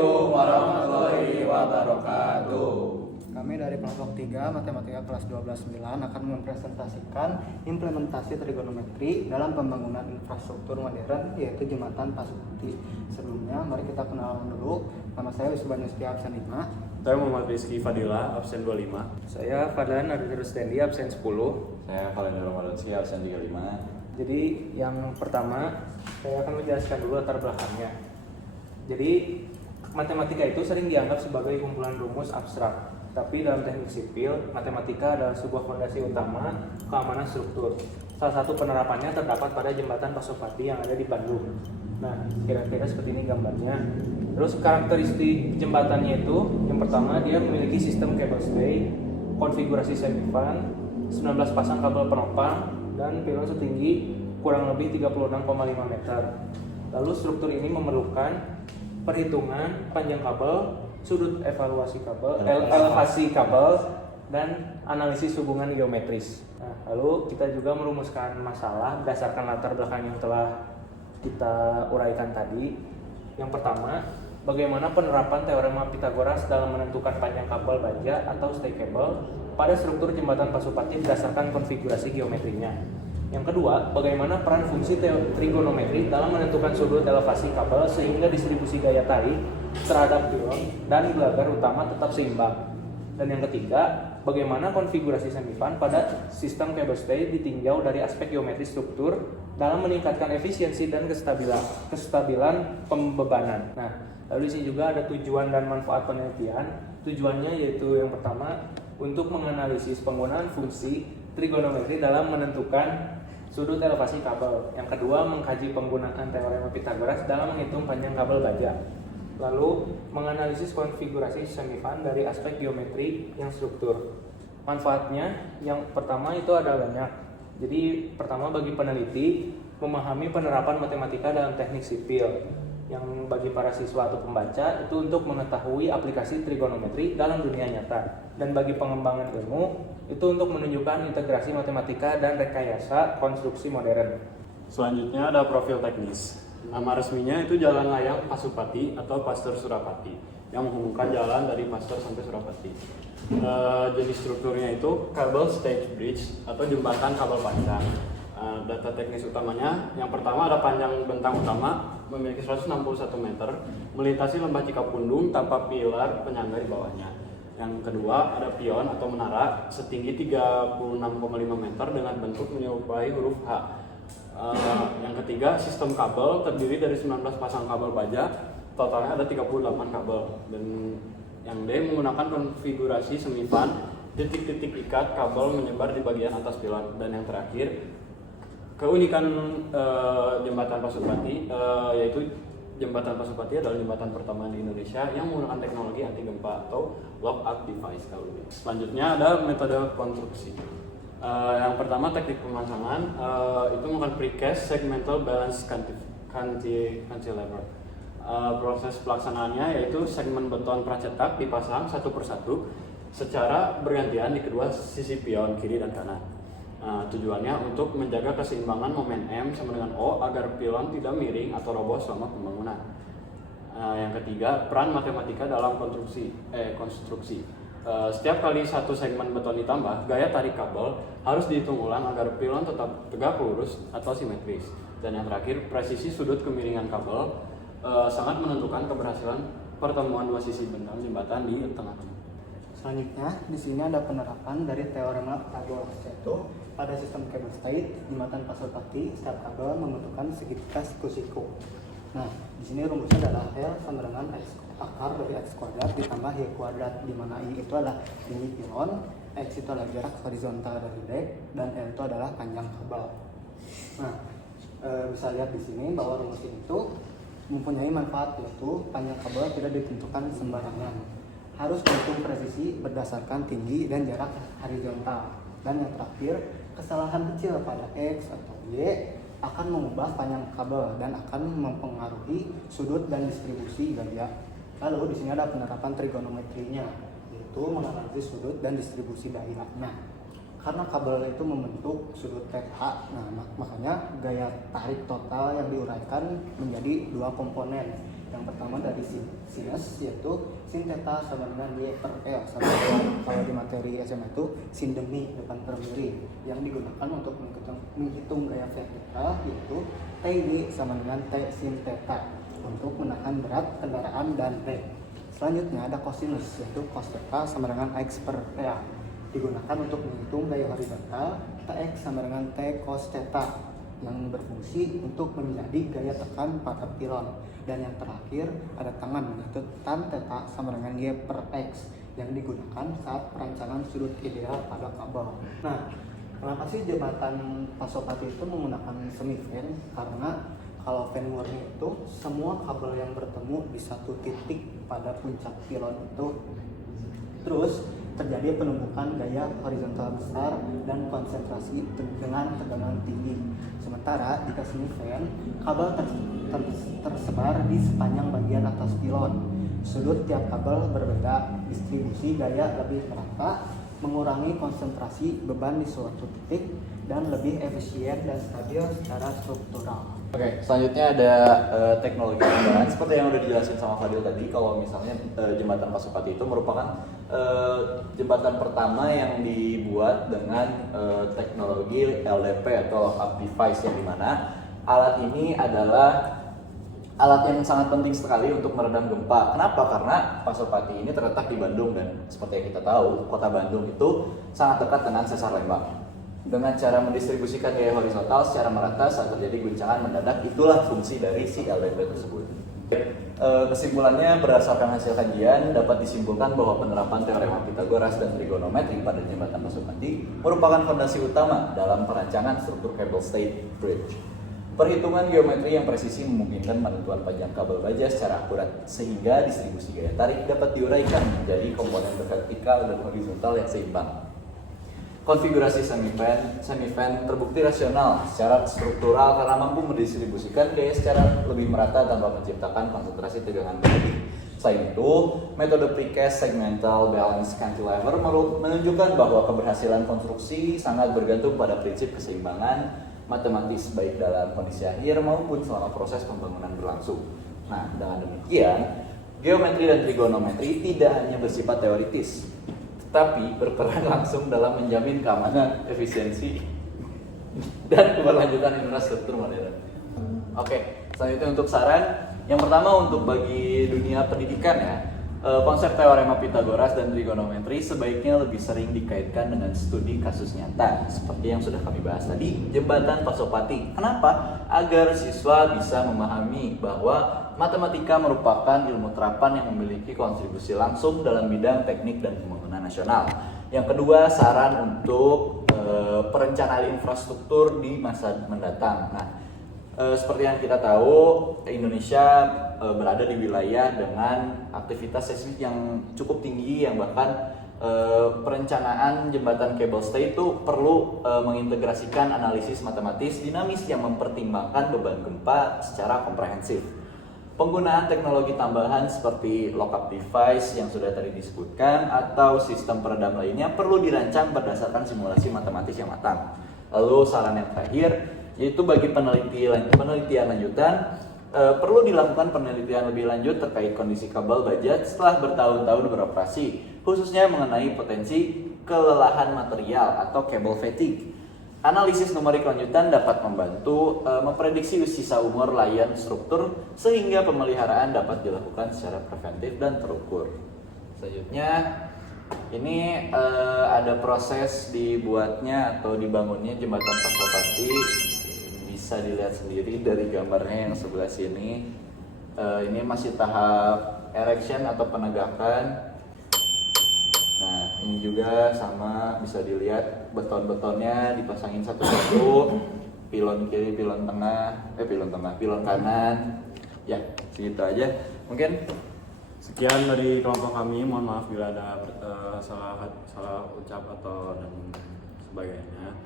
Assalamualaikum warahmatullahi wabarakatuh. Kami dari kelompok 3 Matematika kelas 12-9 akan mempresentasikan implementasi trigonometri dalam pembangunan infrastruktur modern yaitu jembatan Pasupati. Sebelumnya mari kita kenalan dulu. Nama saya Wisbanu Setia absen 5. Saya Muhammad Rizky Fadila, absen 25. Saya Fadlan Ardi Stendi, absen 10. Saya Valender Ramadanski, absen 35. Jadi yang pertama, saya akan menjelaskan dulu latar belakangnya. Jadi matematika itu sering dianggap sebagai kumpulan rumus abstrak. Tapi dalam teknik sipil, matematika adalah sebuah fondasi utama keamanan struktur. Salah satu penerapannya terdapat pada jembatan Pasupati yang ada di Bandung. Nah, kira-kira seperti ini gambarnya. Terus karakteristik jembatannya itu, yang pertama dia memiliki sistem cable stay, konfigurasi semifan, 19 pasang kabel penopang, dan pilon setinggi kurang lebih 36,5 meter. Lalu struktur ini memerlukan perhitungan panjang kabel, sudut elevasi kabel, dan analisis hubungan geometris. Nah, lalu kita juga merumuskan masalah berdasarkan latar belakang yang telah kita uraikan tadi. Yang pertama, bagaimana penerapan teorema Pythagoras dalam menentukan panjang kabel baja atau stay cable pada struktur jembatan Pasupati berdasarkan konfigurasi geometrinya. Yang kedua, bagaimana peran fungsi trigonometri dalam menentukan sudut elevasi kabel sehingga distribusi gaya tarik terhadap pilon dan gelagar utama tetap seimbang. Dan yang ketiga, bagaimana konfigurasi semifan pada sistem cable stay ditinjau dari aspek geometri struktur dalam meningkatkan efisiensi dan kestabilan pembebanan. Nah, lalu di sini juga ada tujuan dan manfaat penelitian. Tujuannya yaitu yang pertama, untuk menganalisis penggunaan fungsi trigonometri dalam menentukan sudut elevasi kabel. Yang kedua, mengkaji penggunaan teorema Pythagoras dalam menghitung panjang kabel baja. Lalu, menganalisis konfigurasi semifan dari aspek geometri yang struktur. Manfaatnya yang pertama itu ada banyak. Jadi, pertama bagi peneliti, memahami penerapan matematika dalam teknik sipil. Yang bagi para siswa atau pembaca itu untuk mengetahui aplikasi trigonometri dalam dunia nyata. Dan bagi pengembangan ilmu itu untuk menunjukkan integrasi matematika dan rekayasa konstruksi modern. Selanjutnya ada profil teknis. Nama resminya itu Jalan Layang Pasupati atau Pasteur Surapati yang menghubungkan jalan dari Pasteur sampai Surapati. Jenis strukturnya itu cable stage bridge atau jembatan kabel panjang. Data teknis utamanya, yang pertama ada panjang bentang utama memiliki 161 meter, melintasi lembah Cikapundung tanpa pilar penyangga di bawahnya. Yang kedua ada pion atau menara setinggi 36,5 meter dengan bentuk menyerupai huruf H. Yang ketiga sistem kabel terdiri dari 19 pasang kabel baja, totalnya ada 38 kabel. Dan yang D menggunakan konfigurasi semifan, titik-titik ikat kabel menyebar di bagian atas pilon. Dan yang terakhir keunikan jembatan Pasupati yaitu jembatan Pasupati adalah jembatan pertama di Indonesia yang menggunakan teknologi anti gempa atau lock-up device KUD. Selanjutnya ada metode konstruksi. Yang pertama teknik pemasangan itu menggunakan precast segmental balance cantilever. Proses pelaksanaannya yaitu segmen beton pracetak dipasang satu persatu secara bergantian di kedua sisi pion kiri dan kanan. Tujuannya untuk menjaga keseimbangan momen M sama dengan O agar pilon tidak miring atau roboh selama pembangunan. Yang ketiga, peran matematika dalam konstruksi. Setiap kali satu segmen beton ditambah, gaya tarik kabel harus dihitung ulang agar pilon tetap tegak lurus atau simetris. Dan yang terakhir, presisi sudut kemiringan kabel sangat menentukan keberhasilan pertemuan dua sisi bentang jembatan di tengah-tengah. Selanjutnya, di sini ada penerapan dari teorema Pythagoras, yaitu pada sistem cable stay jembatan Pasupati setiap kabel membutuhkan segitiga siku-siku. Nah, di sini rumusnya adalah L sama dengan X akar dari X kuadrat ditambah Y kuadrat, di mana I itu adalah tinggi pilon, X itu adalah jarak horizontal dari dek, dan L itu adalah panjang kabel. Nah, bisa lihat di sini bahwa rumus ini itu mempunyai manfaat, yaitu panjang kabel tidak ditentukan sembarangan. Harus menghitung presisi berdasarkan tinggi dan jarak horizontal. Dan yang terakhir, kesalahan kecil pada X atau Y akan mengubah panjang kabel dan akan mempengaruhi sudut dan distribusi gaya. Lalu di sini ada penerapan trigonometrinya, yaitu menganalisis sudut dan distribusi daya. Nah, karena kabel itu membentuk sudut TH, nah makanya gaya tarik total yang diuraikan menjadi dua komponen, Yang pertama dari sinus, yaitu sin theta sama dengan y per l, sama kalau di materi SMA itu sin demi depan per miri, yang digunakan untuk menghitung gaya vertikal, yaitu ty sama dengan t sin theta untuk menahan berat kendaraan dan rem. Selanjutnya ada cosinus, yaitu cos theta sama dengan x per l, digunakan untuk menghitung gaya horizontal, tx sama dengan t cos theta, yang berfungsi untuk menjadi gaya tekan pada pilon. Dan yang terakhir ada tangan, yaitu tan theta sama dengan y per x, yang digunakan saat perancangan sudut ideal pada kabel. Nah, kenapa sih jembatan Pasopati itu menggunakan semi fan? Karena kalau fan murni itu semua kabel yang bertemu di satu titik pada puncak pilon itu, terus terjadi penumpukan gaya horizontal besar dan konsentrasi dengan tegangan tinggi. Sementara jika semi fan, kabel tersebar di sepanjang bagian atas pilon. Sudut tiap kabel berbeda, distribusi gaya lebih merata, mengurangi konsentrasi beban di suatu titik, dan lebih efisien dan stabil secara struktural. Oke, selanjutnya ada teknologi tambahan seperti yang udah dijelasin sama Fadil tadi. Kalau misalnya jembatan Pasopati itu merupakan jembatan pertama yang dibuat dengan teknologi LDP atau lock-up device, yang dimana alat ini adalah alat yang sangat penting sekali untuk meredam gempa. Kenapa? Karena Pasopati ini terletak di Bandung, dan seperti yang kita tahu, kota Bandung itu sangat dekat dengan sesar Lembang. Dengan cara mendistribusikan gaya horizontal secara merata saat terjadi guncangan mendadak, itulah fungsi dari si LDP tersebut. Kesimpulannya, berdasarkan hasil kajian dapat disimpulkan bahwa penerapan teorema Pythagoras dan trigonometri pada jembatan Pasopati merupakan fondasi utama dalam perancangan struktur cable stayed bridge. Perhitungan geometri yang presisi memungkinkan penentuan panjang kabel baja secara akurat, sehingga distribusi gaya tarik dapat diuraikan menjadi komponen vertikal dan horizontal yang seimbang. Konfigurasi semi-fan terbukti rasional secara struktural karena mampu mendistribusikan gaya secara lebih merata tanpa menciptakan konsentrasi tegangan berlebih. Selain itu, metode precast segmental balance cantilever menunjukkan bahwa keberhasilan konstruksi sangat bergantung pada prinsip keseimbangan matematis baik dalam kondisi akhir maupun selama proses pembangunan berlangsung. Nah, dengan demikian, geometri dan trigonometri tidak hanya bersifat teoritis, tetapi berperan langsung dalam menjamin keamanan, efisiensi, dan keberlanjutan infrastruktur modern. Oke, selanjutnya untuk saran, yang pertama untuk bagi dunia pendidikan ya, konsep teorema Pythagoras dan trigonometri sebaiknya lebih sering dikaitkan dengan studi kasus nyata, seperti yang sudah kami bahas tadi, jembatan Pasopati. Kenapa? Agar siswa bisa memahami bahwa matematika merupakan ilmu terapan yang memiliki kontribusi langsung dalam bidang teknik dan pembangunan nasional. Yang kedua, saran untuk perencanaan infrastruktur di masa mendatang. Nah, seperti yang kita tahu, Indonesia berada di wilayah dengan aktivitas seismik yang cukup tinggi, yang bahkan perencanaan jembatan cable stay itu perlu mengintegrasikan analisis matematis dinamis yang mempertimbangkan beban gempa secara komprehensif. Penggunaan teknologi tambahan seperti lock-up device yang sudah tadi disebutkan atau sistem peredam lainnya perlu dirancang berdasarkan simulasi matematis yang matang. Lalu saran yang terakhir, yaitu bagi penelitian lanjutan, perlu dilakukan penelitian lebih lanjut terkait kondisi kabel baja setelah bertahun-tahun beroperasi, khususnya mengenai potensi kelelahan material atau cable fatigue. Analisis numerik lanjutan dapat membantu memprediksi sisa umur layan struktur sehingga pemeliharaan dapat dilakukan secara preventif dan terukur. Selanjutnya, ini ada proses dibuatnya atau dibangunnya jembatan Pasopati. Bisa dilihat sendiri dari gambarnya yang sebelah sini. Ini masih tahap erection atau penegakan. Nah, ini juga sama, bisa dilihat beton-betonnya dipasangin satu-satu, pilon kiri, pilon kanan. Ya, segitu aja. Mungkin sekian dari kelompok kami. Mohon maaf bila ada salah ucap atau dan sebagainya.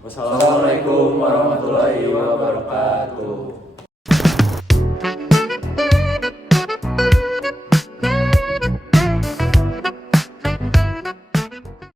Wassalamualaikum warahmatullahi wabarakatuh.